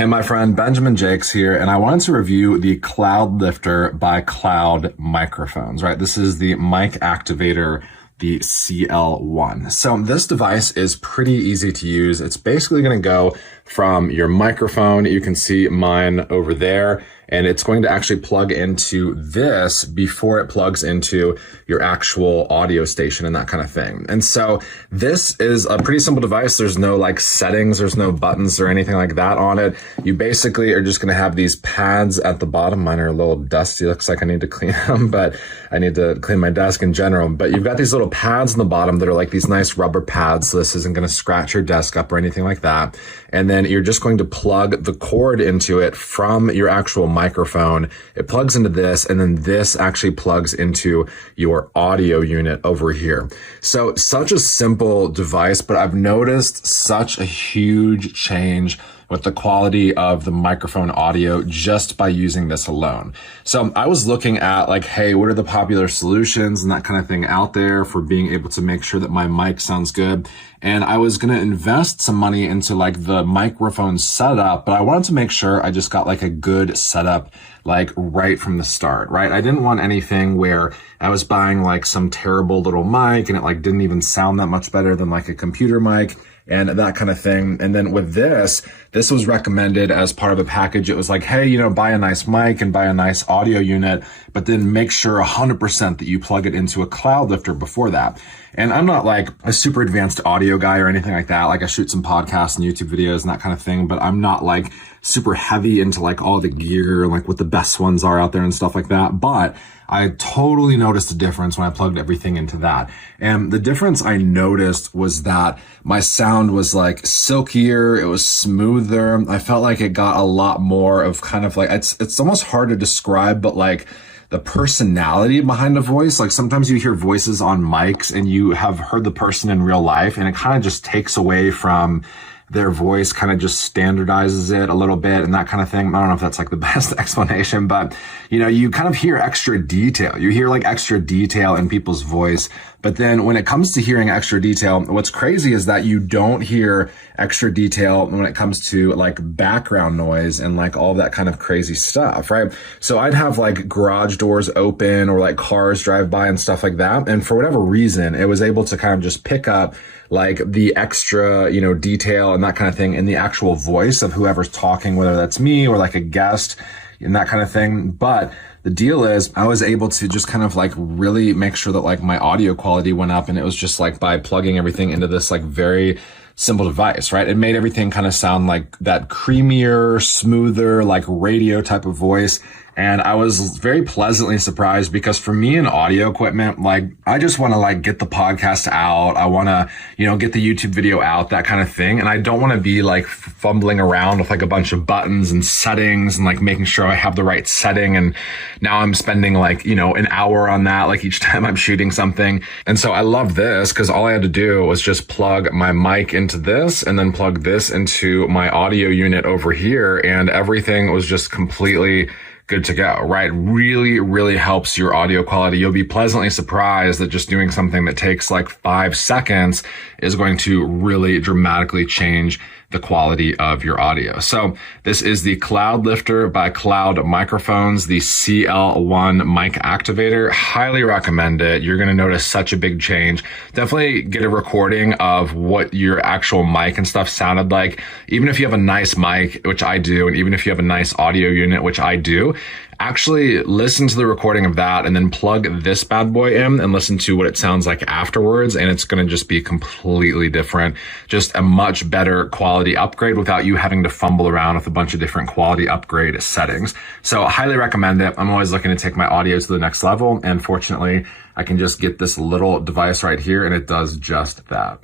Hey, my friend, Benjamin Jakes here, and I wanted to review the Cloudlifter by Cloud microphones, right? This is the mic activator, the CL1. So this device is pretty easy to use. It's basically going to go from your microphone. You can see mine over there, and it's going to actually plug into this before it plugs into your actual audio station and that kind of thing. And so this is a pretty simple device. There's no like settings, there's no buttons or anything like that on it. You basically are just going to have these pads at the bottom. Mine are a little dusty. Looks like I need to clean them, but I need to clean my desk in general. But you've got these little pads on the bottom that are like these nice rubber pads. So this isn't going to scratch your desk up or anything like that. And then you're just going to plug the cord into it from your actual microphone. It plugs into this, and then this actually plugs into your audio unit over here. So such a simple device, but I've noticed such a huge change with the quality of the microphone audio just by using this alone. So I was looking at like, hey, what are the popular solutions and that kind of thing out there for being able to make sure that my mic sounds good. And I was going to invest some money into like the microphone setup, but I wanted to make sure I just got like a good setup like right from the start, right? I didn't want anything where I was buying like some terrible little mic and it like didn't even sound that much better than like a computer mic and that kind of thing. And then with this was recommended as part of a package. It was like, hey, buy a nice mic and buy a nice audio unit, but then make sure 100% that you plug it into a Cloudlifter before that. And I'm not like a super advanced audio guy or anything like that. Like I shoot some podcasts and YouTube videos and that kind of thing, but I'm not like super heavy into like all the gear, like what the best ones are out there and stuff like that. But I totally noticed a difference when I plugged everything into that. And the difference I noticed was that my sound was like silkier. It was smoother. I felt like it got a lot more of kind of like, it's almost hard to describe, but like the personality behind a voice. Like sometimes you hear voices on mics and you have heard the person in real life and it kind of just takes away from their voice, kind of just standardizes it a little bit and that kind of thing. I don't know if that's like the best explanation, but you kind of hear extra detail. You hear like extra detail in people's voice. But then when it comes to hearing extra detail, what's crazy is that you don't hear extra detail when it comes to like background noise and like all that kind of crazy stuff, right? So I'd have like garage doors open or like cars drive by and stuff like that. And for whatever reason, it was able to kind of just pick up like the extra, detail and that kind of thing in the actual voice of whoever's talking, whether that's me or like a guest and that kind of thing. But the deal is I was able to just kind of like really make sure that like my audio quality went up, and it was just like by plugging everything into this like very simple device, right? It made everything kind of sound like that creamier, smoother, like radio type of voice. And I was very pleasantly surprised because for me in audio equipment, like I just want to like get the podcast out. I want to, get the YouTube video out, that kind of thing. And I don't want to be like fumbling around with like a bunch of buttons and settings and like making sure I have the right setting. And now I'm spending like, an hour on that, like each time I'm shooting something. And so I love this because all I had to do was just plug my mic into this and then plug this into my audio unit over here. And everything was just completely good to go, right? Really, really helps your audio quality. You'll be pleasantly surprised that just doing something that takes like 5 seconds is going to really dramatically change the quality of your audio. So this is the Cloudlifter by Cloud microphones, the CL1 mic activator. Highly recommend it. You're going to notice such a big change. Definitely get a recording of what your actual mic and stuff sounded like. Even if you have a nice mic, which I do, and even if you have a nice audio unit, which I do, actually listen to the recording of that and then plug this bad boy in and listen to what it sounds like afterwards. And it's going to just be completely different. Just a much better quality upgrade without you having to fumble around with a bunch of different quality upgrade settings. So I highly recommend it. I'm always looking to take my audio to the next level. And fortunately, I can just get this little device right here and it does just that.